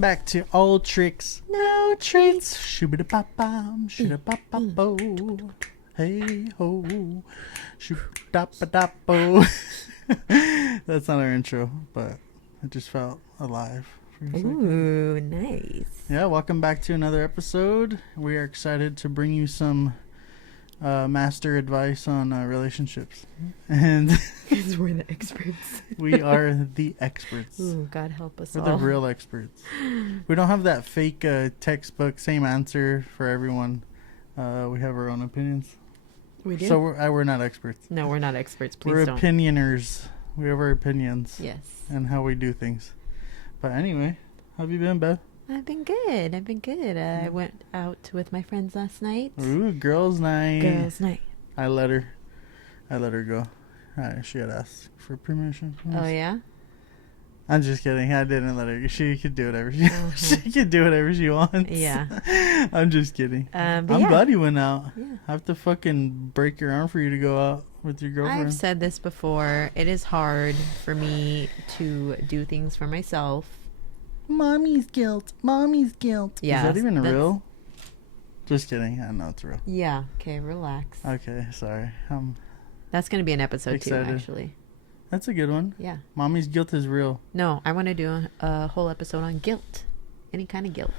Welcome back to Old Tricks, No Treats. Shoo-ba-da-ba-bam, shoo-da-ba-ba-bo. Hey ho, shoo-da-ba-da-bo. That's not our intro, but it just felt alive. Ooh, nice. Yeah, welcome back to another episode. We are excited to bring you some master advice on relationships. And Because we're the experts. we are the experts. Ooh, God help us We're all. the real experts. We don't have that fake textbook, same answer for everyone. We have our own opinions. We do? So we're not experts. No, we're not experts. Please We're don't. opinioners. We have our opinions. Yes. And how we do things. But anyway, how have you been, Beth? I've been good. I went out with my friends last night. Ooh, girls' night. Girls' night. I let her go. She had asked for permission. Oh, yeah? I'm just kidding. I didn't let her. She could do whatever she could do whatever she wants. Yeah. I'm just kidding. I'm glad you went out. Yeah. I have to fucking break your arm for you to go out with your girlfriend. I've said this before. It is hard for me to do things for myself. Mommy's guilt. Yeah. Is that even real? Just kidding. I know it's real. Yeah. Okay, relax. Okay, sorry. That's going to be an episode excited. too, actually. That's a good one. Yeah. Mommy's guilt is real. No, I want to do a whole episode on guilt. Any kind of guilt.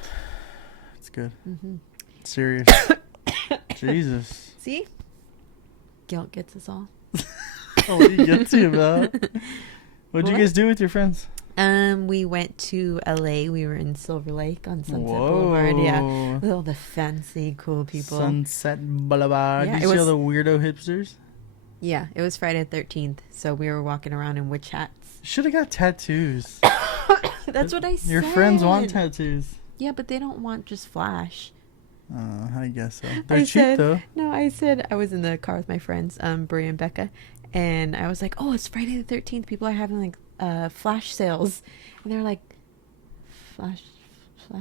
It's good. Mm-hmm. Serious. Jesus. See? Guilt gets us all. Oh, what are you guilty about? What'd you guys do with your friends? We went to LA. We were in Silver Lake on Sunset Boulevard. Yeah. With all the fancy, cool people. Sunset Boulevard. Yeah, Did you see all the weirdo hipsters? Yeah, it was Friday the 13th, so we were walking around in witch hats. Should have got tattoos. That's what I said. Your friends want tattoos. Yeah, but they don't want just flash. I guess so. They're cheap, though. No, I said I was in the car with my friends, Bria and Becca, and I was like, oh, it's Friday the 13th. People are having, like, flash sales. And they're like, flash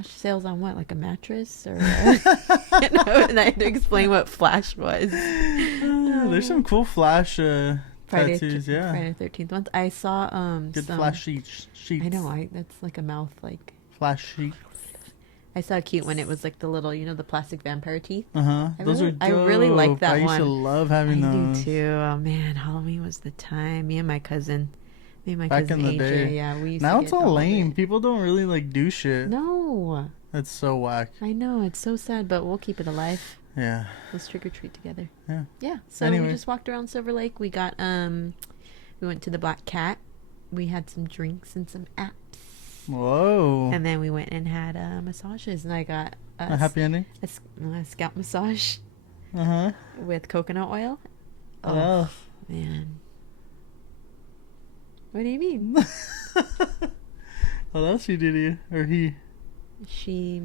sales on what? Like a mattress? Or and I had to explain what flash was. There's some cool flash tattoos, yeah. Friday the 13th ones. I saw good flash sheets. I know, that's like a mouth, like flash sheet. I saw a cute one. It was like the little, the plastic vampire teeth. Those are dope. I really like that one. I used to love having those. I do too. Oh man, Halloween was the time. Me and my cousin back in the AJ, day. yeah, we used now to it's all lame. People don't really like do shit. No. That's so whack. I know, it's so sad, but we'll keep it alive. Yeah. Let's trick or treat together. Yeah. Yeah. So we just walked around Silver Lake. We got we went to the Black Cat. We had some drinks and some apps. Whoa. And then we went and had massages, and I got a happy ending? A scalp massage. With coconut oil. Oh, man. What do you mean? What else she did you? Or he? She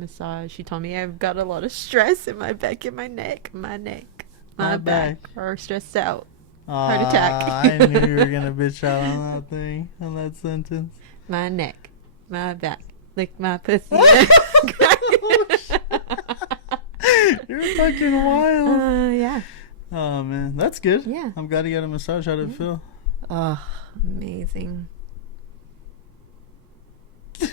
told me I've got a lot of stress in my back and my neck. My back. Or stressed out. Heart attack. I knew you were going to bitch out on that thing, on that sentence. My neck. My back. Lick my pussy. You're fucking wild. Yeah. Oh, man. That's good. Yeah. I'm glad you got a massage. How did it feel? Oh, amazing.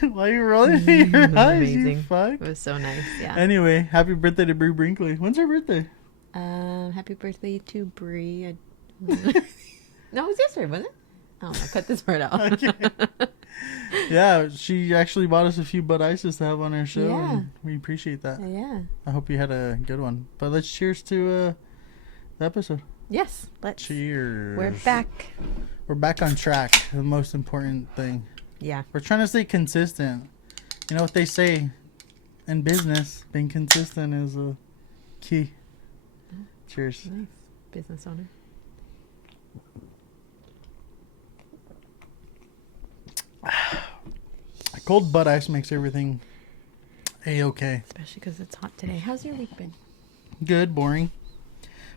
Why are you rolling your eyes? Amazing. You fuck? It was so nice, yeah. Anyway, happy birthday to Brie Brinkley. When's her birthday? Happy birthday to Brie. No, it was yesterday, wasn't it? Oh, I'll cut this part out. Okay. Yeah, she actually bought us a few Bud Ices to have on our show. Yeah. And we appreciate that. Yeah. I hope you had a good one. But let's cheers to the episode. Yes, let's. Cheers. We're back. We're back on track. The most important thing. Yeah. We're trying to stay consistent. You know what they say in business? Being consistent is a key. Cheers. Nice. Business owner. A cold Bud Ice makes everything A-okay. Especially because it's hot today. How's your week been? Good, boring.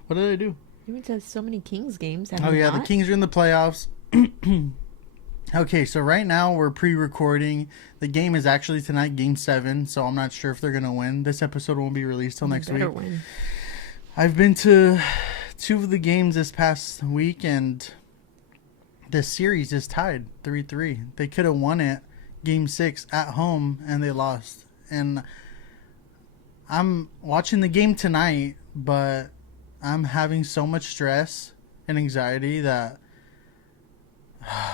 What did I do? You went to so many Kings games. Oh, yeah, the Kings are in the playoffs. Okay, so right now we're pre-recording. The game is actually tonight, Game 7, so I'm not sure if they're going to win. This episode won't be released till next week. Win. I've been to 2 of the games this past week, and the series is tied 3-3. They could have won it game 6 at home and they lost. And I'm watching the game tonight, but I'm having so much stress and anxiety that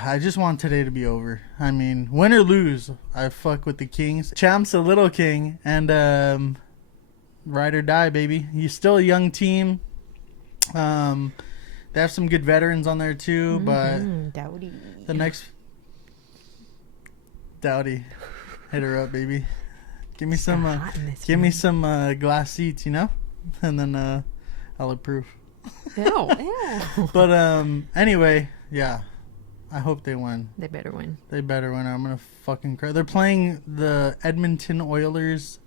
I just want today to be over. I mean, win or lose, I fuck with the Kings. Champ's a little king, and ride or die, baby. He's still a young team. They have some good veterans on there too, but Dowdy. the next Dowdy, hit her up, baby. Give me some, glass seats, you know, and then I'll approve. Ew. But anyway, yeah. I hope they win. They better win. They better win. I'm gonna fucking cry. They're playing the Edmonton Oilers.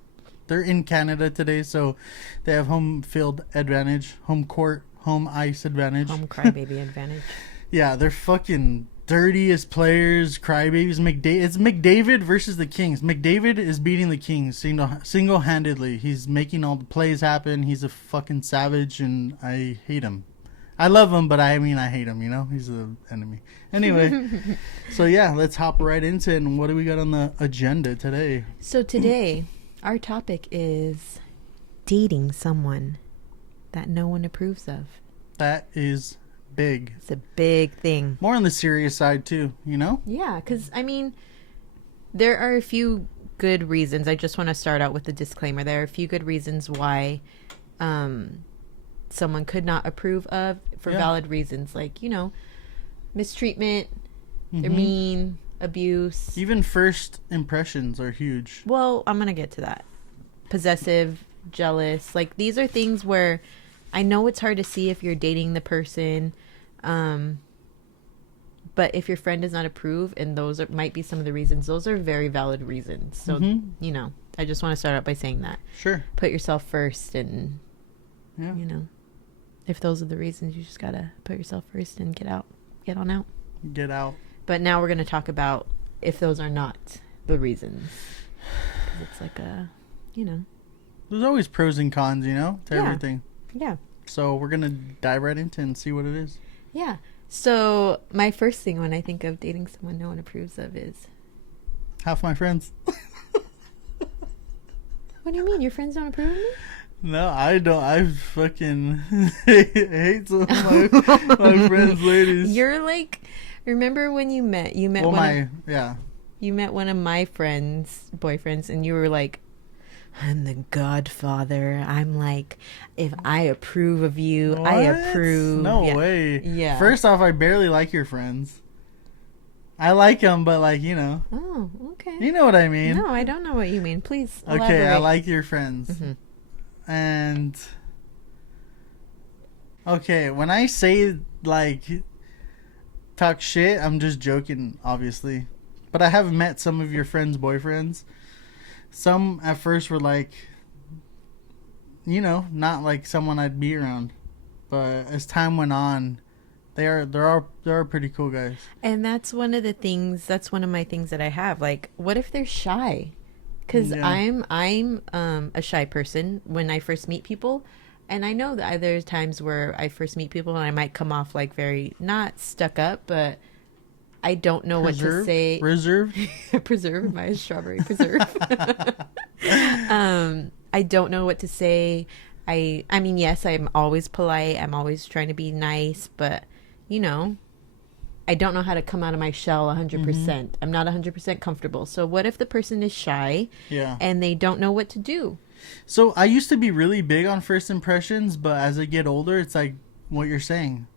They're in Canada today, so they have home field advantage, home court, home ice advantage. Home crybaby advantage. Yeah, they're fucking dirtiest players, crybabies. It's McDavid versus the Kings. McDavid is beating the Kings single-handedly. He's making all the plays happen. He's a fucking savage, and I hate him. I love him, but I hate him, you know? He's the enemy. Anyway, so yeah, let's hop right into it. And what do we got on the agenda today? So today, our topic is dating someone that no one approves of. That is big. It's a big thing. More on the serious side, too, you know? Yeah, because, there are a few good reasons. I just want to start out with the disclaimer. There are a few good reasons why someone could not approve of for valid reasons, like, mistreatment, they're mean, abuse. Even first impressions are huge. Well, I'm gonna get to that. Possessive, jealous, like these are things where I know it's hard to see if you're dating the person, but if your friend does not approve, and might be some of the reasons, those are very valid reasons. So I just want to start out by saying that. Sure. Put yourself first, and if those are the reasons, you just gotta put yourself first and get on out. Get out. But now we're gonna talk about if those are not the reasons. 'Cause it's like there's always pros and cons, to everything. Yeah. So we're gonna dive right into it and see what it is. Yeah. So my first thing when I think of dating someone no one approves of is half my friends. What do you mean? Your friends don't approve of me? No, I don't. I fucking hate some of my friends' ladies. You're like, remember when you met You met one of my friends' boyfriends, and you were like, I'm the godfather. I'm like, if I approve of you, what? I approve. No way. Yeah. First off, I barely like your friends. I like them, but Oh, okay. You know what I mean. No, I don't know what you mean. Please elaborate. Okay, I like your friends. Mm-hmm. And okay, when I say talk shit, I'm just joking, obviously. But I have met some of your friends' boyfriends. Some at first were not like someone I'd be around. But as time went on, they're pretty cool guys. And that's one of my things that I have. Like, what if they're shy? Because I'm a shy person when I first meet people, and I know that there's times where I first meet people and I might come off like very not stuck up, but I don't know what to say. Reserved? Preserve my strawberry preserve. I don't know what to say. I mean, yes, I'm always polite. I'm always trying to be nice, but I don't know how to come out of my shell 100%. I'm not 100% comfortable. So what if the person is shy and they don't know what to do? So I used to be really big on first impressions, but as I get older, it's like what you're saying.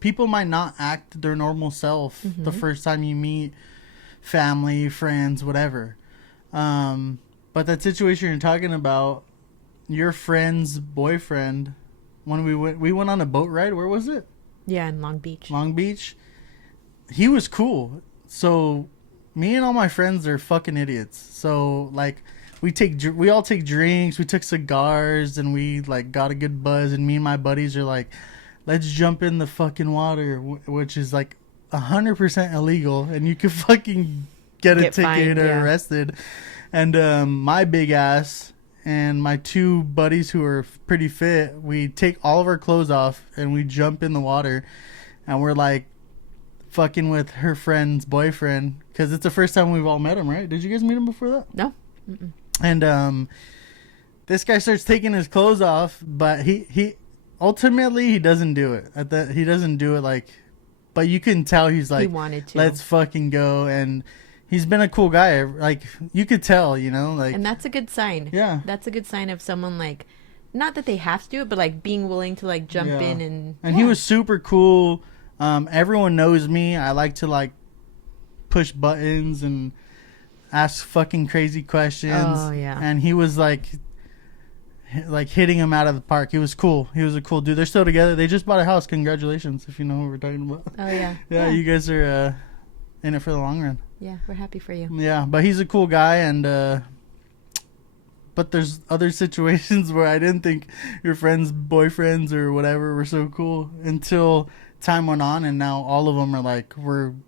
People might not act their normal self the first time you meet family, friends, whatever. But that situation you're talking about, your friend's boyfriend, when we went on a boat ride, where was it? Yeah, in Long Beach. Long Beach. He was cool. So me and all my friends are fucking idiots. So we all take drinks, we took cigars, and we got a good buzz, and me and my buddies are like, let's jump in the fucking water, which is 100% illegal, and you could fucking get a ticket fined, or arrested. And my big ass and my two buddies who are pretty fit, we take all of our clothes off and we jump in the water, and we're fucking with her friend's boyfriend because it's the first time we've all met him, right? Did you guys meet him before that? No. Mm-mm. And this guy starts taking his clothes off, but he ultimately he doesn't do it. He doesn't do it like, but you can tell he's like, He wanted to. let's fucking go. And he's been a cool guy. Like you could tell, you know, like, And that's a good sign. Yeah. That's a good sign of someone like, not that they have to do it, but like being willing to like jump in and. He was super cool. Everyone knows me. I like to like push buttons and ask fucking crazy questions. Oh, yeah. And he was like hitting him out of the park. He was cool. He was a cool dude. They're still together. They just bought a house. Congratulations, if you know what we're talking about. Oh, yeah. Yeah, you guys are in it for the long run. Yeah, we're happy for you. Yeah, but he's a cool guy, and but there's other situations where I didn't think your friends' boyfriends or whatever were so cool until time went on, and now all of them are like,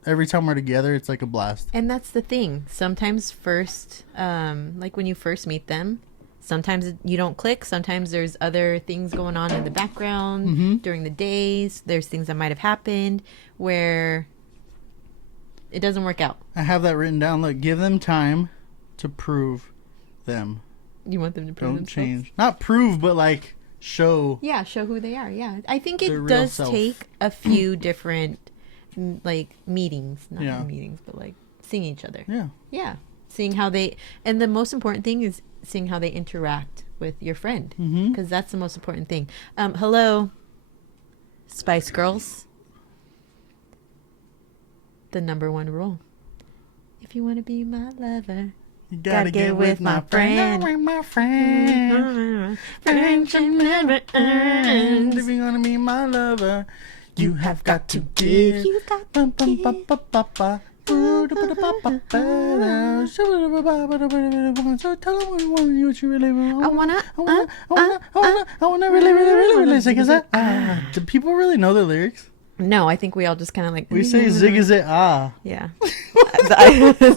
every time we're together, it's like a blast. And that's the thing. Sometimes first, like when you first meet them, sometimes you don't click. Sometimes there's other things going on in the background during the days. There's things that might have happened where it doesn't work out. I have that written down. Look, give them time to prove them. You want them to prove Don't themselves? change. Not prove, but like show. Yeah, show who they are. Yeah, I think Their it real does self. take a few different like meetings, not Yeah. meetings, but like seeing each other. Yeah. Yeah, seeing how they, and the most important thing is seeing how they interact with your friend, because that's the most important thing. Hello, Spice Girls. The number one rule: if you want to be my lover, You gotta get with my friend. With my friend. Friendship never ends. If you're gonna be my lover, you have got to give. You got Bum, bum, ba, ba, ba, ba. So tell them what you really want. I wanna I wanna really say, cause do people really know the lyrics? No, I think we all just kind of like We say zig is it Yeah. Is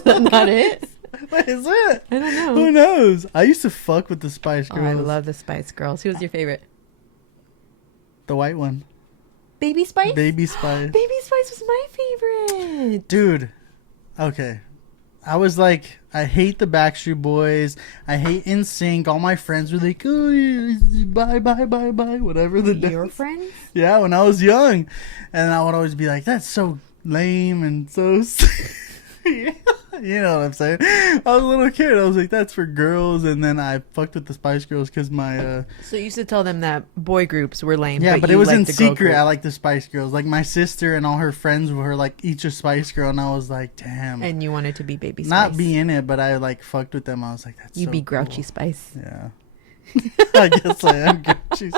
that not it? What is it? I don't know. Who knows? I used to fuck with the Spice Oh, Girls. I love the Spice Girls. Who was your favorite? The white one. Baby Spice? Baby Spice. Baby Spice was my favorite. Dude, okay. I was like, I hate the Backstreet Boys. I hate NSYNC. All my friends were like, oh, yeah, bye, bye, bye, bye, whatever the Your dance. friends? Yeah, when I was young. And I would always be like, that's so lame and so... You know what I'm saying? I was a little kid. I was like, that's for girls. And then I fucked with the Spice Girls because my... So you used to tell them that boy groups were lame. Yeah, but it you was liked in the girl secret. group. I like the Spice Girls. Like my sister and all her friends were like each a Spice Girl, and I was like, damn. And you wanted to be Baby Spice. Not be in it, but I like fucked with them. I was like, that's You'd so be Grouchy cool. Spice. Yeah. I guess I am Grouchy.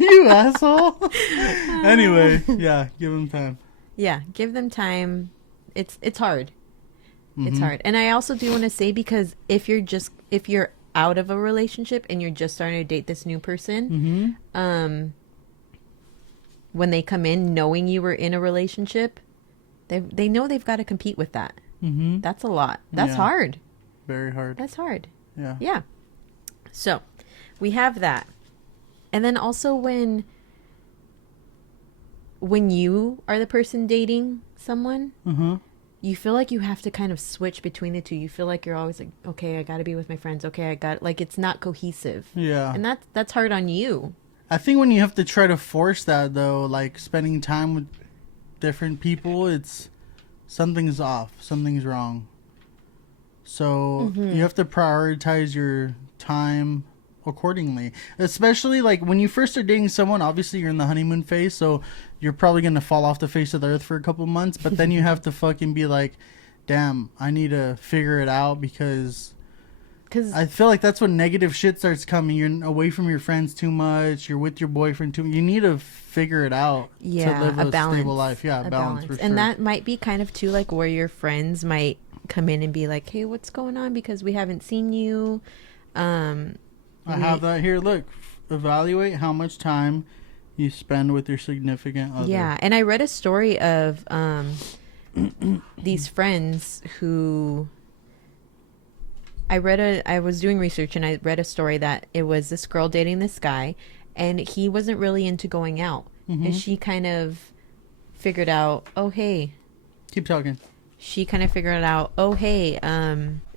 You asshole. Anyway, yeah, give them time. Yeah, give them time. It's hard. It's Mhm. hard. And I also do want to say, because if you're out of a relationship and you're just starting to date this new person, when they come in knowing you were in a relationship, they know they've got to compete with that. Mm-hmm. That's a lot. That's Yeah. hard. Very hard. That's hard. Yeah. Yeah. So we have that. And then also when you are the person dating someone, Mm-hmm. you feel like you have to kind of switch between the two. You feel like you're always like, okay, I got to be with my friends. Okay, like it's not cohesive. Yeah. And that's hard on you. I think when you have to try to force that though, like spending time with different people, it's something's off, something's wrong. So you have to prioritize your time accordingly. Especially like when you first are dating someone, obviously you're in the honeymoon phase, so you're probably going to fall off the face of the earth for a couple months, but then you have to fucking be like, damn, I need to figure it out, because I feel like that's when negative shit starts coming. You're away from your friends too much. You're with your boyfriend too much. You need to figure it out to live a balance, stable life. Yeah, a balance for sure. And that might be kind of too like where your friends might come in and be like, hey, what's going on? Because we haven't seen you. I have that here. Look, evaluate how much time you spend with your significant other. Yeah, and I read a story of these friends who... I was doing research and I read a story that it was this girl dating this guy, and he wasn't really into going out. Mm-hmm. And she kind of figured out, oh, hey, Keep talking. She kind of figured out, oh, hey,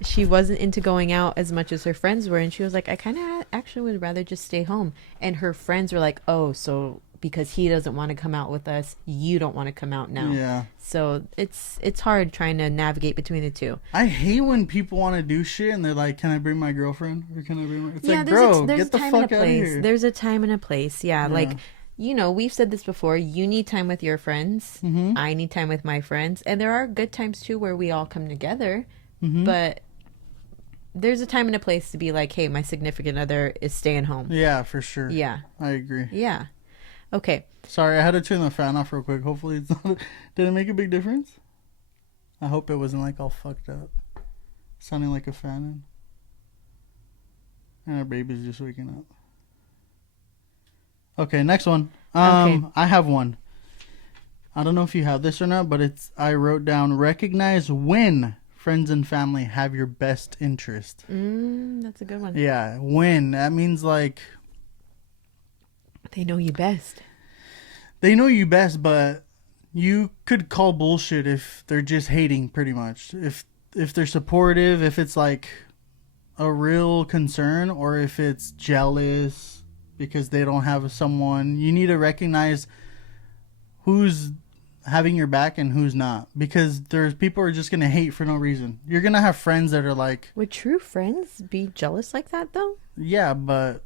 she wasn't into going out as much as her friends were. And she was like, I kind of actually would rather just stay home. And her friends were like, oh, so because he doesn't want to come out with us, you don't want to come out now. Yeah. So it's hard trying to navigate between the two. I hate when people want to do shit and they're like, can I bring my girlfriend? Or can I bring my... It's Yeah, like, bro, there's get a the time fuck and a out of place. here. There's a time and a place. Yeah, Yeah. like, you know, we've said this before. You need time with your friends. Mm-hmm. I need time with my friends. And there are good times, too, where we all come together. Mm-hmm. But there's a time and a place to be like, hey, my significant other is staying home. Yeah, for sure. Yeah. I agree. Yeah. Okay. Sorry, I had to turn the fan off real quick. Hopefully it's not... Did it make a big difference? I hope it wasn't like all fucked up. Sounding like a fan. And our baby's just waking up. Okay, next one. Okay. I have one. I don't know if you have this or not, but I wrote down, recognize when friends and family have your best interest. That's a good one. Yeah, when. That means like They know you best. they know you best, but you could call bullshit if they're just hating pretty much. If they're supportive, if it's like a real concern, or if it's jealous because they don't have someone. You need to recognize who's having your back and who's not, because there's people who are just gonna hate for no reason. You're gonna have friends that are like, Would true friends be jealous like that, though? yeah, but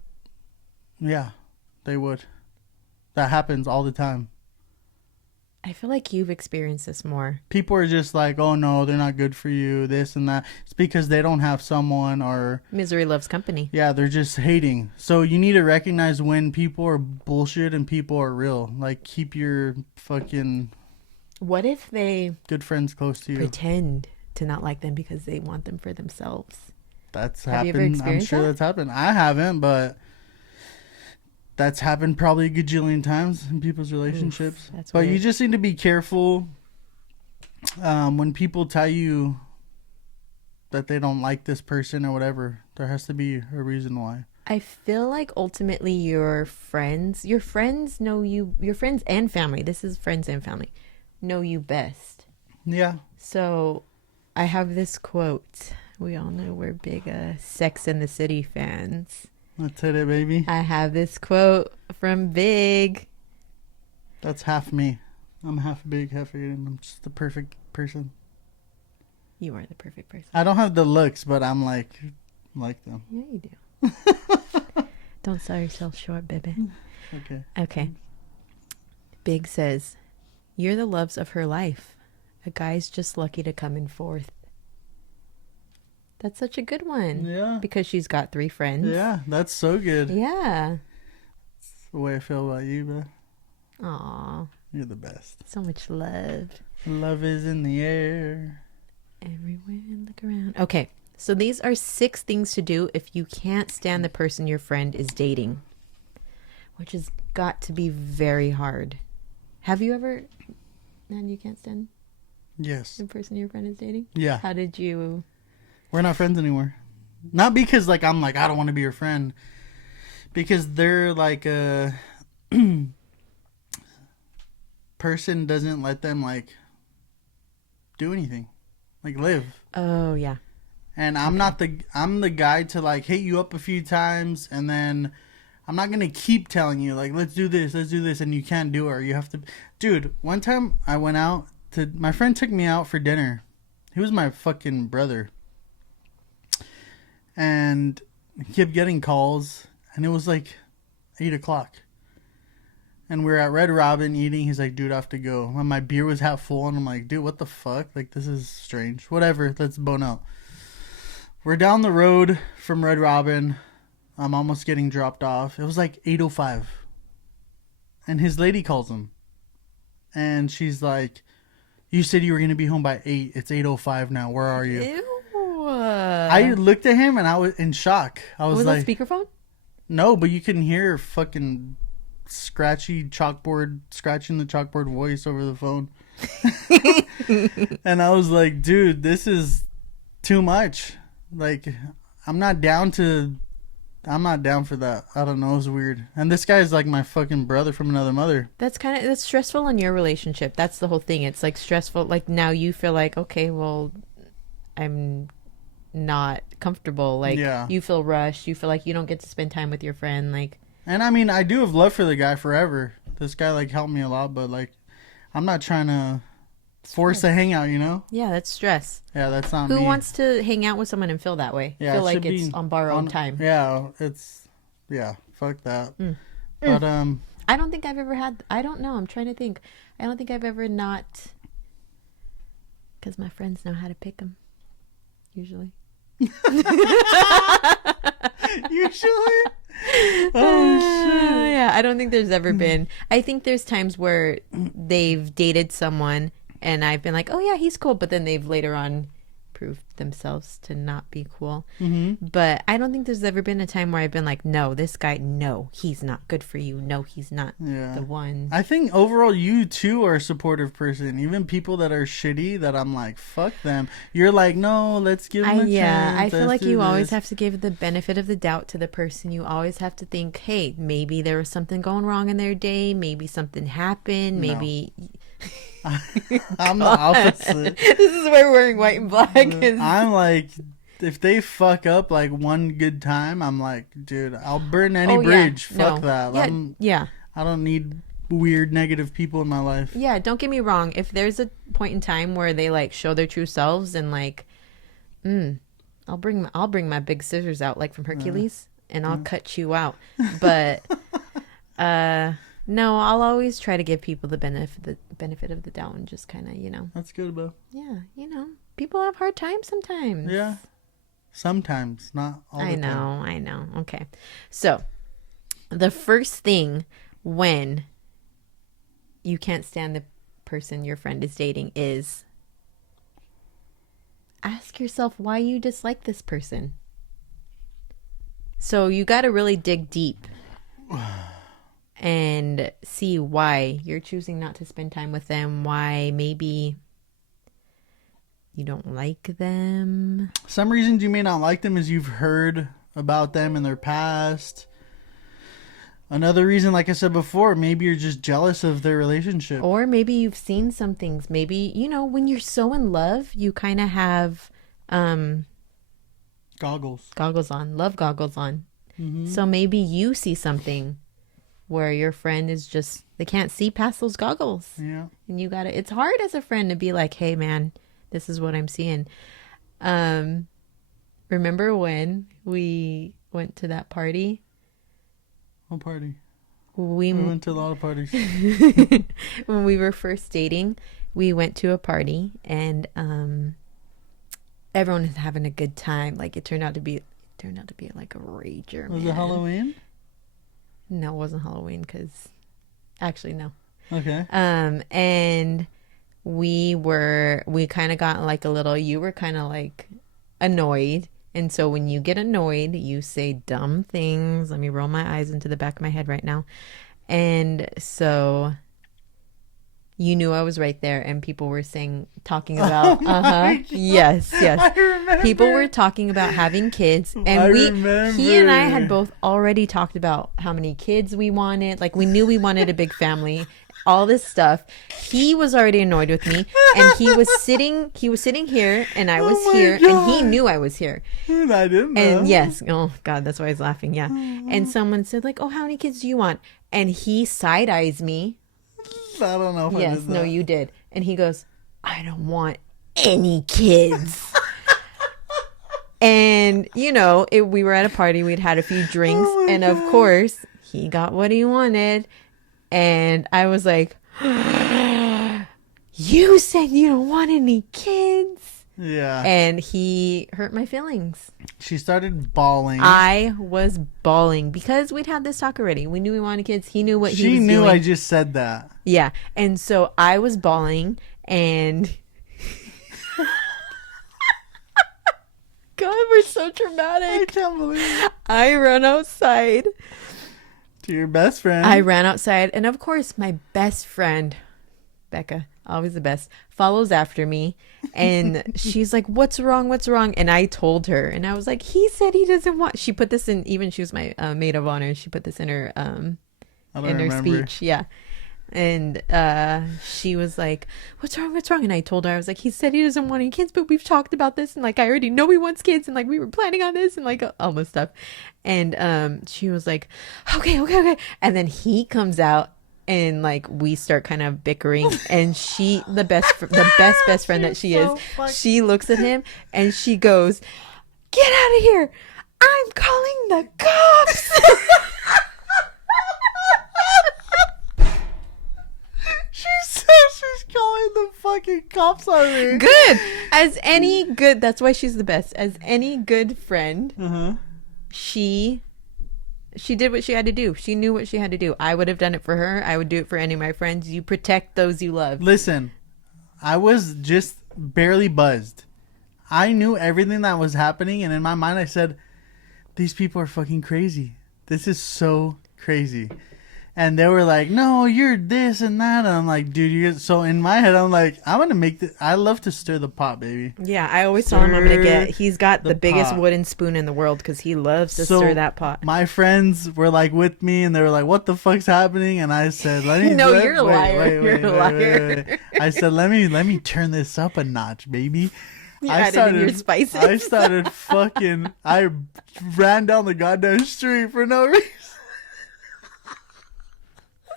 yeah, they would. That happens all the time. I feel like you've experienced this more. People are just like, oh no, they're not good for you, this and that. It's because they don't have someone, or Misery loves company. yeah, they're just hating. So you need to recognize when people are bullshit and people are real. Like, keep your fucking What if they good friends close to you. pretend to not like them because they want them for themselves? That's Have you happened. ever I'm experienced sure that? that's happened. I haven't, but that's happened probably a gajillion times in people's relationships. that's But weird. you just need to be careful when people tell you that they don't like this person or whatever. There has to be a reason why. I feel like ultimately your friends know you, your friends and family, this is friends and family, know you best. Yeah. So I have this quote. We all know we're big Sex and the City fans. Let's hit it, baby. I have this quote from Big. That's half me. I'm half big, half Aiden. I'm just the perfect person. You are the perfect person. I don't have the looks, but I'm like them. Yeah, you do. Don't sell yourself short, baby. Okay. Okay. Big says, you're the loves of her life. A guy's just lucky to come in fourth. That's such a good one. Yeah. Because she's got 3 friends. Yeah, that's so good. Yeah. That's the way I feel about you, bro. Aw. You're the best. So much love. Love is in the air. Everywhere, look around. Okay. So these are 6 things to do if you can't stand the person your friend is dating, which has got to be very hard. Have you ever, you can't stand Yes. the person your friend is dating? Yeah. How did you? We're not friends anymore. Not because like I'm like I don't want to be your friend. Because they're like a person doesn't let them like do anything. Like live. Oh, yeah. And I'm the guy to like hit you up a few times, and then I'm not going to keep telling you like let's do this, and you can't do it, or you have to. Dude, one time I went out my friend took me out for dinner. He was my fucking brother. And he kept getting calls, and it was like 8 o'clock. And we were at Red Robin eating. He's like, dude, I have to go. And my beer was half full, and I'm like, dude, what the fuck? Like, this is strange. Whatever, let's bone out. We're down the road from Red Robin. I'm almost getting dropped off. It was like 8:05. And his lady calls him. And she's like, you said you were going to be home by 8. It's 8:05 now. Where are you? Ew. I looked at him and I was in shock. I was like, it speakerphone? no, but you can hear fucking scratching the chalkboard voice over the phone. And I was like, dude, this is too much. Like, I'm not down to I'm not down for that. I don't know. It's weird. And this guy is like my fucking brother from another mother. That's stressful in your relationship. That's the whole thing. It's like stressful. Like now you feel like, okay, well, I'm not comfortable. Like Yeah. you feel rushed. You feel like you don't get to spend time with your friend. Like, And I mean, I do have love for the guy forever. This guy like helped me a lot, but like, I'm not trying to force a hangout, you know? yeah, that's stress. Yeah, that's not Who me. wants to hang out with someone and feel that way? Yeah, Feel it like should it's be on borrowed time. Yeah, fuck that. But I don't think I've ever had. I don't know. I'm trying to think. I don't think I've ever not. Because my friends know how to pick them. Usually. usually. Oh shit. Yeah, I don't think there's ever been. I think there's times where they've dated someone and I've been like, oh yeah, he's cool, but then they've later on proved themselves to not be cool. Mm-hmm. But I don't think there's ever been a time where I've been like, no, this guy, no, he's not good for you. No, he's not the one. I think overall you too are a supportive person. Even people that are shitty that I'm like, fuck them. You're like, no, let's give them a chance. I feel Let's like do you always this. have to give the benefit of the doubt to the person. You always have to think, hey, maybe there was something going wrong in their day. Maybe something happened. Maybe. I'm the opposite. This is why we're wearing white and black. I'm like, if they fuck up like one good time, I'm like, dude, I'll burn any bridge. Fuck that. Yeah. I don't need weird negative people in my life. Yeah, don't get me wrong. If there's a point in time where they like show their true selves and like, I'll bring my big scissors out like from Hercules and I'll cut you out. But no, I'll always try to give people the benefit of the doubt and just kind of, you know. That's good, bro. Yeah, you know, people have hard times sometimes. Yeah. Sometimes, not all the time. I know. Okay. So, the first thing when you can't stand the person your friend is dating is ask yourself why you dislike this person. So, you got to really dig deep and see why you're choosing not to spend time with them, why maybe you don't like them. Some reasons you may not like them is you've heard about them in their past. Another reason, like I said before, maybe you're just jealous of their relationship. Or maybe you've seen some things. Maybe, you know, when you're so in love, you kind of have Goggles on, love goggles on. Mm-hmm. So maybe you see something where your friend is just, they can't see past those goggles. Yeah. And it's hard as a friend to be like, hey man, this is what I'm seeing. Remember when we went to that party? What party? We went to a lot of parties. When we were first dating, we went to a party and everyone was having a good time. Like it turned out to be like a rager. Was it Halloween? No, it wasn't Halloween actually no. Okay. And we kind of got like you were kind of like annoyed. And so when you get annoyed, you say dumb things. Let me roll my eyes into the back of my head right now. And so you knew I was right there and people were talking about, yes. I remember. People were talking about having kids and he and I had both already talked about how many kids we wanted. Like we knew we wanted a big family, all this stuff. He was already annoyed with me and he was sitting here and I was here and he knew I was here. And I didn't know. And yes, oh God, that's why he's laughing. Yeah. And someone said like, oh, how many kids do you want? And he side eyes me. I don't know if I did that. No, you did. And he goes, I don't want any kids. And, you know, we were at a party. We'd had a few drinks. And, of course, he got what he wanted. And I was like, you said you don't want any kids. Yeah. And he hurt my feelings. She started bawling. I was bawling because we'd had this talk already. We knew we wanted kids. He knew what he was doing. She knew I just said that. Yeah. And so I was bawling and God, we're so dramatic. I can't believe it. I ran outside. To your best friend. I ran outside and of course my best friend, Becca, always the best, follows after me, and she's like, what's wrong, and I told her, and I was like, he said he doesn't want, she put this in, even she was my maid of honor, she put this in her I don't in her remember. speech. Yeah. And she was like, what's wrong, and I told her, I was like, he said he doesn't want any kids, but we've talked about this, and like I already know he wants kids, and like we were planning on this, and like all this stuff. And she was like, okay, and then he comes out, and like we start kind of bickering, and she, the best friend that she is, she looks at him and she goes, get out of here, I'm calling the cops. She says she's calling the fucking cops on me. Good. As any good, that's why she's the best. As any good friend, she did what she had to do. She knew what she had to do. I would have done it for her. I would do it for any of my friends. You protect those you love. Listen, I was just barely buzzed. I knew everything that was happening, and in my mind I said, these people are fucking crazy. This is so crazy. And they were like, no, you're this and that. And I'm like, dude, you're... So in my head, I'm like, I'm going to make this... I love to stir the pot, baby. Yeah, I always tell him I'm going to get... He's got the biggest wooden spoon in the world because he loves to stir that pot. My friends were like with me, and they were like, what the fuck's happening? And I said, let me... No, you're a liar. You're a liar. Wait. I said, let me turn this up a notch, baby. I started, your spices. I started fucking... I ran down the goddamn street for no reason.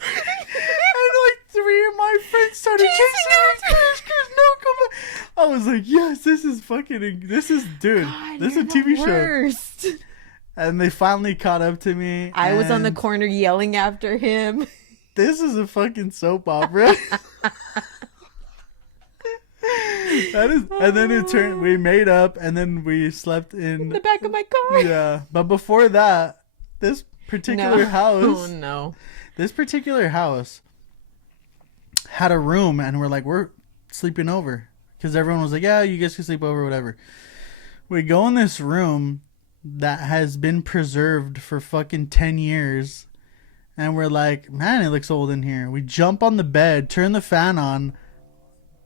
And like 3 of my friends started chasing me. No, come on. I was like, yes, this is fucking, this is, dude, God, this is a TV worst. show. And they finally caught up to me. I was on the corner yelling after him. This is a fucking soap opera. And then it turned, we made up, and then we slept in the back of my car. Yeah. But before that, this particular house. Oh, no. This particular house had a room, and we're sleeping over because everyone was like, yeah, you guys can sleep over, whatever. We go in this room that has been preserved for fucking 10 years, and we're like, man, it looks old in here. We jump on the bed, turn the fan on.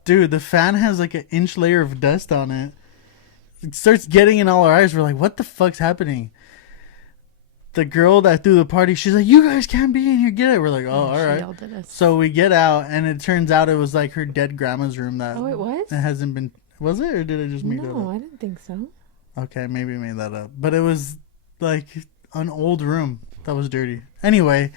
Dude, the fan has like an inch layer of dust on it. It starts getting in all our eyes. We're like, what the fuck's happening? The girl that threw the party, she's like, you guys can't be in here, get it. We're like, oh, all right. Yelled at us. So we get out, and it turns out it was like her dead grandma's room. That it was? It hasn't been, was it, or did I just make that up? No, I didn't think so. Okay, maybe I made that up. But it was like an old room that was dirty. Anyway,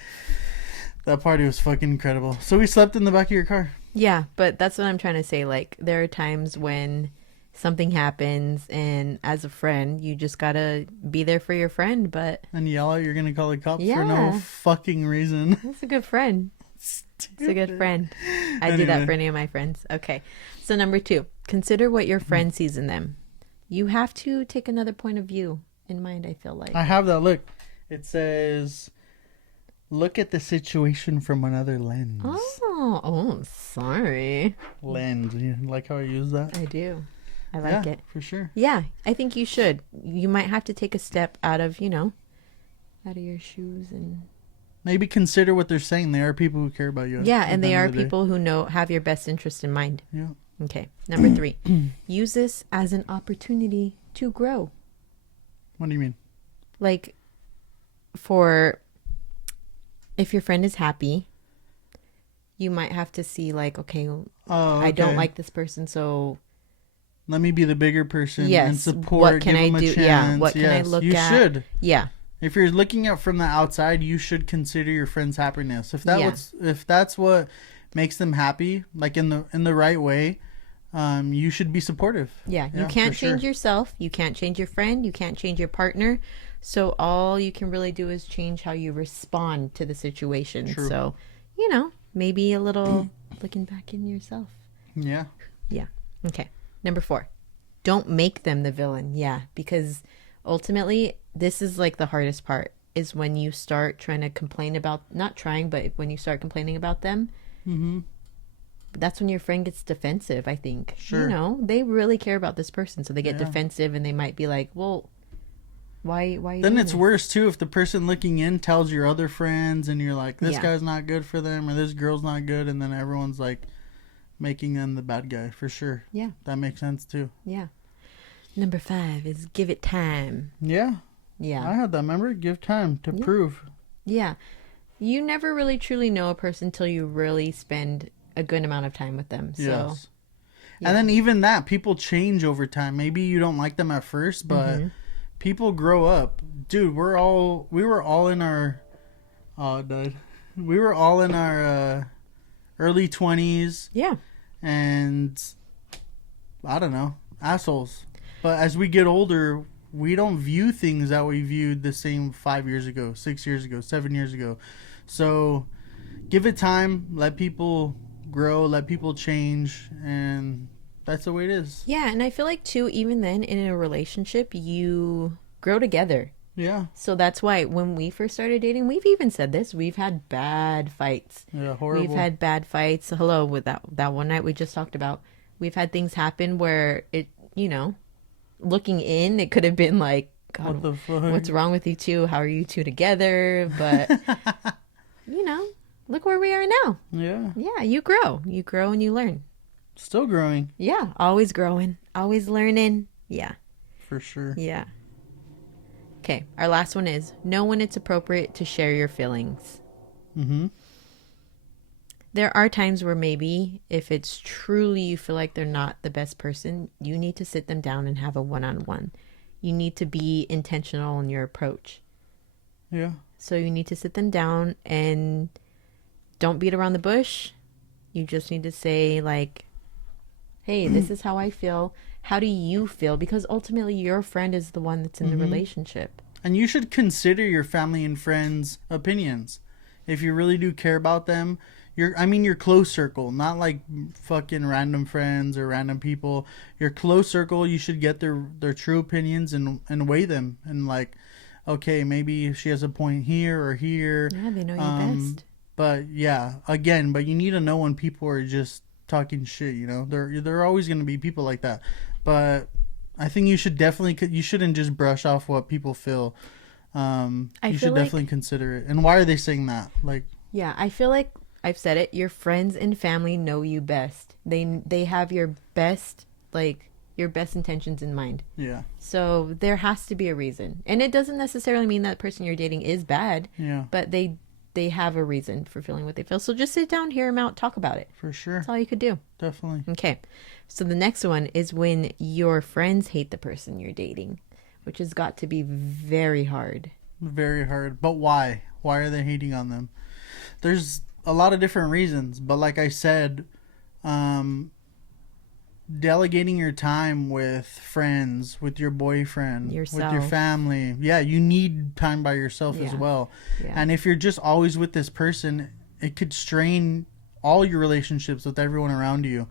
that party was fucking incredible. So we slept in the back of your car. Yeah, but that's what I'm trying to say. Like, there are times when something happens, and as a friend, you just gotta be there for your friend. But and yell out, you're gonna call the cops for no fucking reason. That's a good friend. It's a good friend. I do that for any of my friends. Okay, so number 2, consider what your friend sees in them. You have to take another point of view in mind. I feel like I have that. Look, it says, look at the situation from another lens. Oh, sorry. Lens. You like how I use that? I do. I like it. For sure. Yeah, I think you should. You might have to take a step out of your shoes and maybe consider what they're saying. They are people who care about you. Yeah, and they are people who have your best interest in mind. Yeah. Okay. Number 3, use this as an opportunity to grow. What do you mean? Like, if your friend is happy, you might have to see like, okay, I don't like this person, so let me be the bigger person and support. What can I do? Yeah. What can I look at? You should. Yeah. If you're looking at from the outside, you should consider your friend's happiness. If that's what makes them happy, like in the right way, you should be supportive. Yeah. You can't change yourself. You can't change your friend. You can't change your partner. So all you can really do is change how you respond to the situation. True. So, maybe a little looking back in yourself. Yeah. Yeah. Okay. Number 4, don't make them the villain. Yeah. Because ultimately, this is like the hardest part, is when you start trying to complain about, not trying, but when you start complaining about them. Mm-hmm. That's when your friend gets defensive, I think. Sure. They really care about this person. So they get defensive, and they might be like, well, why then it's worse too if the person looking in tells your other friends, and you're like, this guy's not good for them, or this girl's not good, and then everyone's like making them the bad guy for sure. Yeah. That makes sense too. Yeah. Number 5 is give it time. Yeah. Yeah. I had that. Remember, give time to Yeah. prove. Yeah. You never really truly know a person until you really spend a good amount of time with them. So, Yes. yeah. And then even that, people change over time. Maybe you don't like them at first, but people grow up. Dude, we were all in our, oh, dude. We were all in our early 20s. Yeah. And I don't know, assholes. But as we get older, we don't view things that we viewed the same 5 years ago, 6 years ago, 7 years ago. So give it time, let people grow, let people change, and that's the way it is. Yeah. And I feel like, too, even then in a relationship, you grow together. Yeah. So that's why when we first started dating, we've even said this, we've had bad fights. Yeah, horrible. We've had bad fights. Hello, with that one night we just talked about. We've had things happen where it, looking in, it could have been like, God, What the fuck? what's wrong with you two? How are you two together? But, look where we are now. Yeah. Yeah, you grow. You grow and you learn. Still growing. Yeah, always growing. Always learning. Yeah. For sure. Yeah. Okay, our last one is know when it's appropriate to share your feelings. Mm-hmm. There are times where maybe if it's truly you feel like they're not the best person, you need to sit them down and have a one-on-one. You need to be intentional in your approach. Yeah. So you need to sit them down and don't beat around the bush. You just need to say like, hey, this is how I feel. How do you feel? Because ultimately your friend is the one that's in the relationship. And you should consider your family and friends' opinions. If you really do care about them, your close circle, not like fucking random friends or random people. Your close circle, you should get their true opinions and weigh them. And like, okay, maybe she has a point here or here. Yeah, they know you best. But yeah, again, but you need to know when people are just talking shit, There are always going to be people like that. But I think you shouldn't just brush off what people feel. You should definitely consider it. And why are they saying that? Like, yeah, I feel like I've said it. Your friends and family know you best. They have your best intentions in mind. yeah. So there has to be a reason. And it doesn't necessarily mean that person you're dating is bad. Yeah. But they have a reason for feeling what they feel. So just sit down, hear them out, talk about it. For sure. That's all you could do. Definitely. Okay. So the next one is when your friends hate the person you're dating, which has got to be very hard. Very hard. But why? Why are they hating on them? There's a lot of different reasons. But like I said, delegating your time with friends, with your boyfriend, Yourself. with your family. Yeah, you need time by yourself as well. Yeah. And if you're just always with this person, it could strain all your relationships with everyone around you.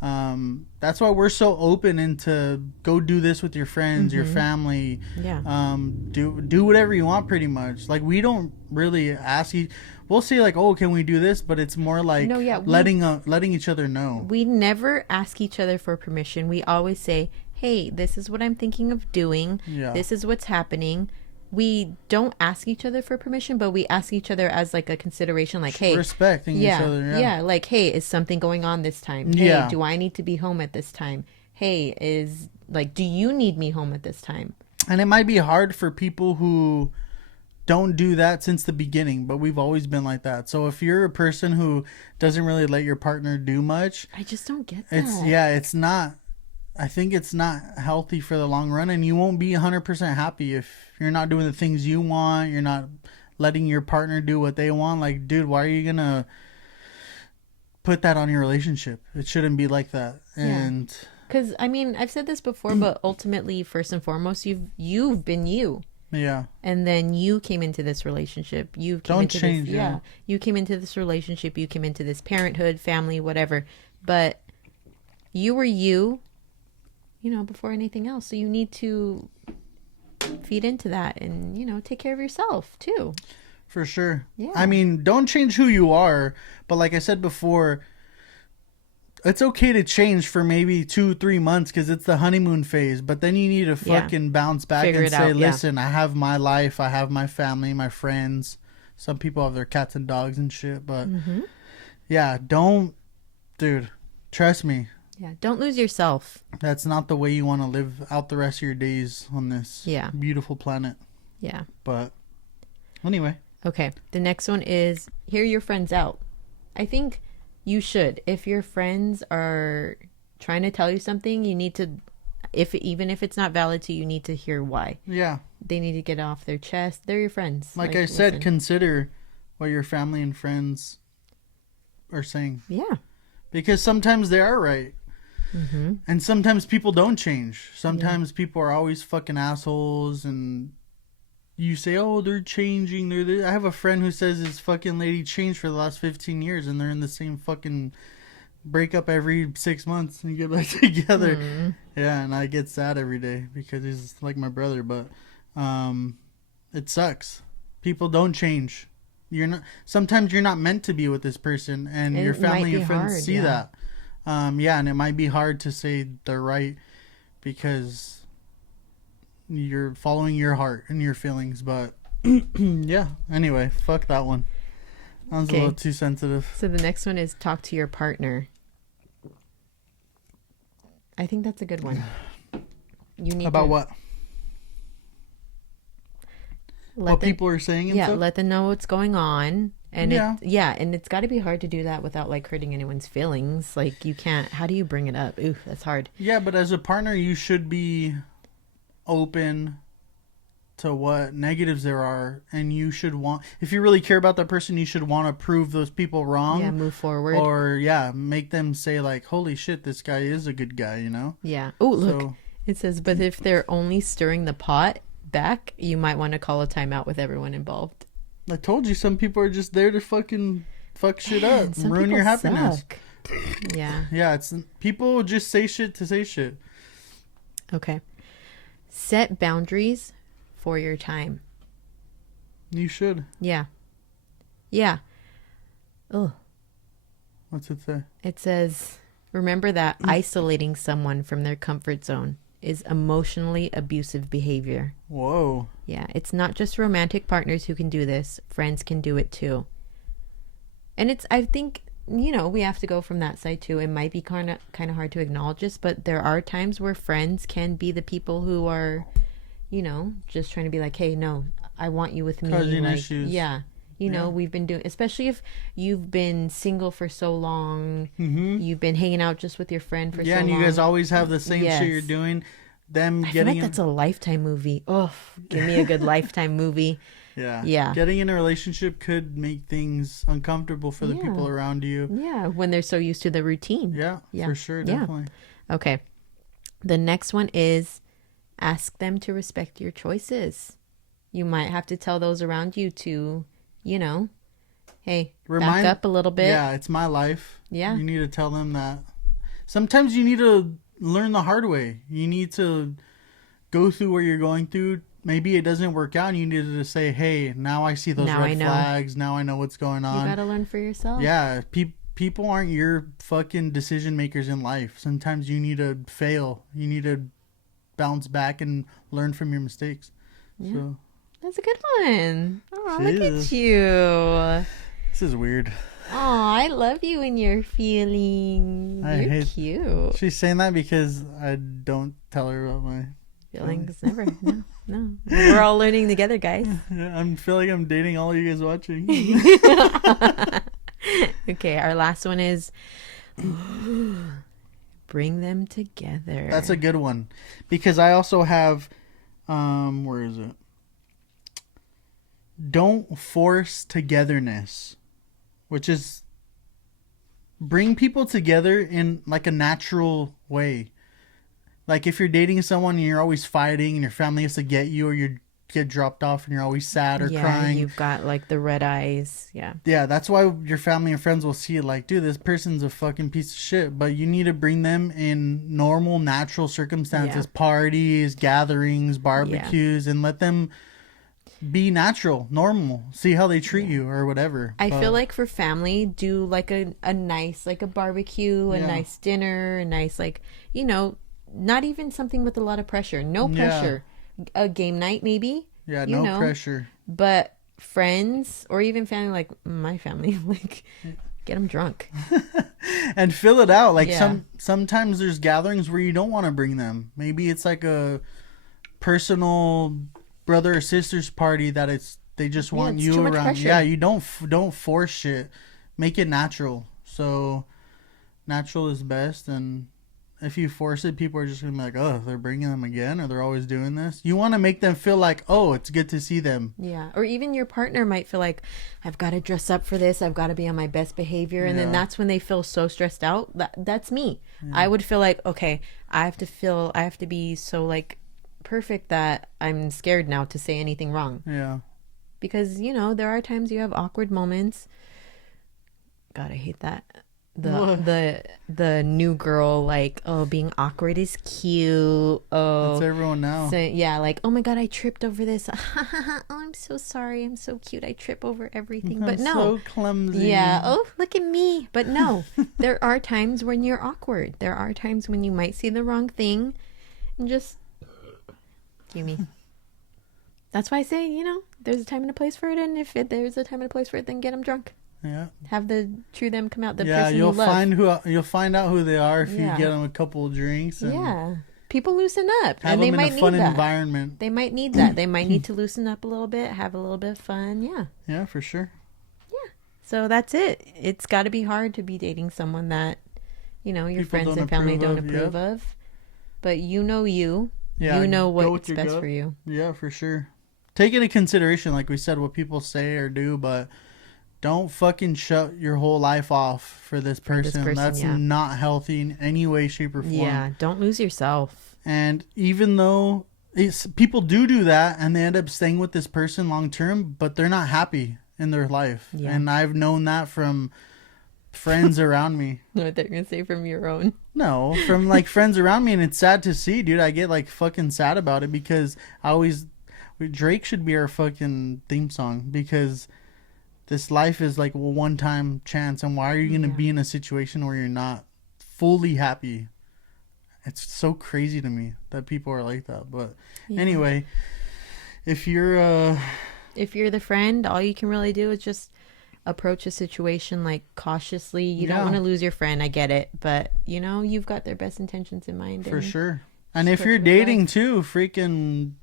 That's why we're so open into go do this with your friends, your family. Yeah. Do whatever you want pretty much. Like we don't really ask you. We'll say like, oh, can we do this? But it's more like letting each other know. We never ask each other for permission. We always say, hey, this is what I'm thinking of doing. Yeah. This is what's happening. We don't ask each other for permission, but we ask each other as like a consideration, like, hey, respecting each other. Yeah. Like, hey, is something going on this time? Hey, do I need to be home at this time? Hey, do you need me home at this time? And it might be hard for people who don't do that since the beginning, but we've always been like that. So if you're a person who doesn't really let your partner do much, I just don't get that. it's not. I think it's not healthy for the long run, and you won't be 100% happy if you're not doing the things you want. You're not letting your partner do what they want. Like, dude, why are you gonna put that on your relationship? It shouldn't be like that. And because I've said this before, but ultimately, first and foremost, you've been you. Yeah. And then you came into this relationship. You came into this relationship. You came into this parenthood, family, whatever. But you were you. Before anything else. So you need to feed into that and, take care of yourself too. For sure. Yeah. Don't change who you are. But like I said before, it's okay to change for maybe 2-3 months because it's the honeymoon phase. But then you need to fucking bounce back and say, listen, I have my life. I have my family, my friends. Some people have their cats and dogs and shit. But yeah, dude, Trust me, Yeah. Don't lose yourself. that's not the way you want to live out the rest of your days on this Yeah. beautiful planet. Yeah. But anyway, Okay. The next one is hear your friends out. I think you should. If your friends are trying to tell you something, you need to, even if it's not valid to you, you need to hear why. yeah. They need to get it off their chest. They're your friends. Like I said, listen. consider what your family and friends are saying. Yeah. Because sometimes they are right. Mm-hmm. And sometimes people don't change. Sometimes people are always fucking assholes, and you say, oh, they're changing. I have a friend who says his fucking lady changed for the last 15 years, and they're in the same fucking breakup every 6 months and get back together. Mm. Yeah, and I get sad every day because he's like my brother, but it sucks. People don't change. Sometimes you're not meant to be with this person, and your family and friends see that. Yeah, and it might be hard to say they're right because you're following your heart and your feelings, but yeah. Anyway, fuck that one. That was a little too sensitive. So the next one is talk to your partner. I think that's a good one. You need about what? What people are saying and stuff? let them know what's going on. And yeah. And it's got to be hard to do that without like hurting anyone's feelings. Like you can't, how do you bring it up? Ooh, that's hard. Yeah, but as a partner, you should be open to what negatives there are, and you should want, if you really care about that person, you should want to prove those people wrong. Yeah, move forward. Or make them say like, holy shit, this guy is a good guy, you know? Yeah. Oh, look, it says, but if they're only stirring the pot back, you might want to call a timeout with everyone involved. I told you, some people are just there to fucking fuck shit up and ruin your happiness. Suck. Yeah. Yeah, it's people just say shit to say shit. Okay. Set boundaries for your time. You should. Yeah. Yeah. Oh. What's it say? It says, remember that isolating someone from their comfort zone is emotionally abusive behavior. Whoa. Yeah, it's not just romantic partners who can do this. Friends can do it too. And I think, we have to go from that side too. It might be kind of hard to acknowledge this, but there are times where friends can be the people who are, just trying to be like, hey, no, I want you with me. Causing like, issues. Yeah. We've been doing, especially if you've been single for so long, you've been hanging out just with your friend for so long. Yeah, and you guys always have the same shit you're doing. I feel like that's a Lifetime movie. Oh, give me a good Lifetime movie. Yeah. Getting in a relationship could make things uncomfortable for the people around you. Yeah, when they're so used to the routine. Yeah, for sure, definitely. Okay. The next one is ask them to respect your choices. You might have to tell those around you to, hey, back up a little bit. Yeah, it's my life. Yeah. You need to tell them that. Sometimes you need to learn the hard way. You need to go through what you're going through. Maybe it doesn't work out and you need to say, hey, now I see those red flags. Now I know what's going on. You gotta learn for yourself. Yeah, people aren't your fucking decision makers in life. Sometimes you need to fail. You need to bounce back and learn from your mistakes. Yeah. So that's a good one. Oh, look at you. This is weird. Oh, I love you and your feelings. You're cute. She's saying that because I don't tell her about my feelings. Never. No. We're all learning together, guys. I feel like I'm dating all you guys watching. Okay, our last one is bring them together. That's a good one. Because I also have, where is it? Don't force togetherness. Which is bring people together in like a natural way. Like if you're dating someone and you're always fighting and your family has to get you, or you get dropped off and you're always sad or crying. You've got like the red eyes. Yeah. Yeah, that's why your family and friends will see it like, dude, this person's a fucking piece of shit. But you need to bring them in normal, natural circumstances, parties, gatherings, barbecues, and let them be natural, normal. See how they treat you or whatever. I feel like for family, do like a nice, like a barbecue, a nice dinner, a nice, like, not even something with a lot of pressure. No pressure. A game night maybe. Yeah, no pressure. But friends or even family, like my family, like Get them drunk. And fill it out. Like Yeah. sometimes there's gatherings where you don't want to bring them. Maybe it's like a personal brother or sister's party that they just want it's you too much around. pressure. Yeah, you don't force shit. Make it natural. So natural is best, and if you force it, people are just gonna be like, oh, they're bringing them again, or they're always doing this. You want to make them feel like, oh, it's good to see them. Yeah. Or even your partner might feel like, I've got to dress up for this. I've got to be on my best behavior. And then that's when they feel so stressed out. That's me. Yeah. I would feel like, okay, I have to be so like perfect that I'm scared now to say anything wrong. Yeah. Because, there are times you have awkward moments. God, I hate that. The new girl, like, oh, being awkward is cute. Oh, that's everyone now. So, yeah, like, oh my God, I tripped over this. Oh, I'm so sorry. I'm so cute. I trip over everything. But no, so clumsy. Yeah. Oh, look at me. But no, there are times when you're awkward. There are times when you might see the wrong thing, and just give me. That's why I say, there's a time and a place for it, and if there's a time and a place for it, then get them drunk. Yeah. Have the true them come out. The yeah, person you'll you love. you'll find out who they are if you get them a couple of drinks. And yeah, people loosen up, have and they them might in a need fun that. environment. They might need that. They might need to loosen up a little bit, have a little bit of fun. Yeah. Yeah, for sure. Yeah. So that's it. It's got to be hard to be dating someone that, your People friends and family don't approve of. But you. Yeah, you know go what's with your best gut. for you. Yeah, for sure. Take into consideration, like we said, what people say or do, but don't fucking shut your whole life off for this person. That's not healthy in any way, shape, or form. Yeah, don't lose yourself. And even though people do that and they end up staying with this person long term, but they're not happy in their life. Yeah. And I've known that from friends around me. No, they're going to say from your own. No, from like friends around me, and it's sad to see, dude. I get like fucking sad about it because Drake should be our fucking theme song, because this life is like a one-time chance, and why are you going to be in a situation where you're not fully happy? It's so crazy to me that people are like that. But anyway, if you're the friend, all you can really do is just approach a situation like cautiously. You don't want to lose your friend. I get it, but you've got their best intentions in mind. For sure. And if you're dating too, freaking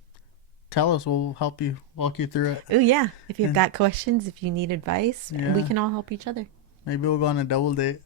tell us. We'll help you, walk you through it. Oh yeah. If you've got questions, if you need advice, we can all help each other. Maybe we'll go on a double date.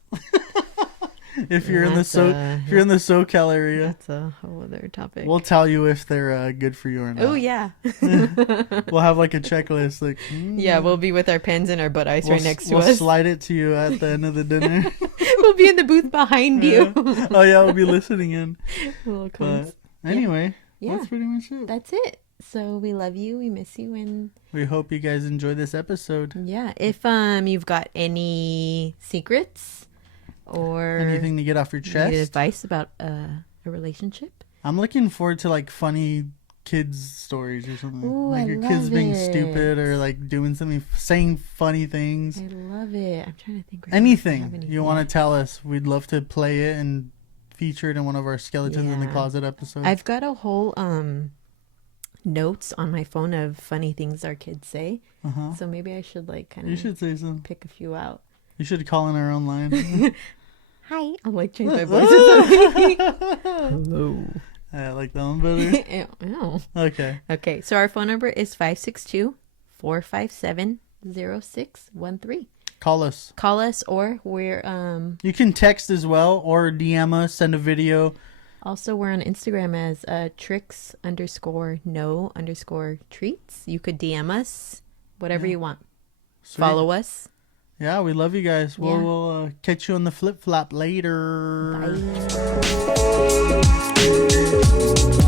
If you're in the SoCal area, that's a whole other topic. We'll tell you if they're good for you or not. Oh yeah. We'll have like a checklist, like yeah, we'll be with our pens and our butt ice right next to us. We'll slide it to you at the end of the dinner. We'll be in the booth behind you. Oh yeah, we'll be listening in. But anyway, that's pretty much it. That's it. So we love you, we miss you, and we hope you guys enjoy this episode. Yeah, if you've got any secrets or anything to get off your chest, need advice about a relationship, I'm looking forward to like funny kids stories or something. Ooh, like your kids being stupid or like doing something, saying funny things. I love it. I'm trying to think. Anything you want to tell us, we'd love to play it and feature it in one of our Skeletons in the Closet episodes. I've got a whole notes on my phone of funny things our kids say. So maybe I should like kind of. You should say some. Pick a few out. You should call in our own line. Hi. I'll like change my voice or something. Hello. I like that one better. Ew. Okay. So our phone number is 562-457-0613. Call us, or we're you can text as well, or DM us, send a video. Also, we're on Instagram as tricks_no_treats. You could DM us, whatever you want. Sweet. Follow us. Yeah, we love you guys. We'll catch you on the flip flop later. Bye.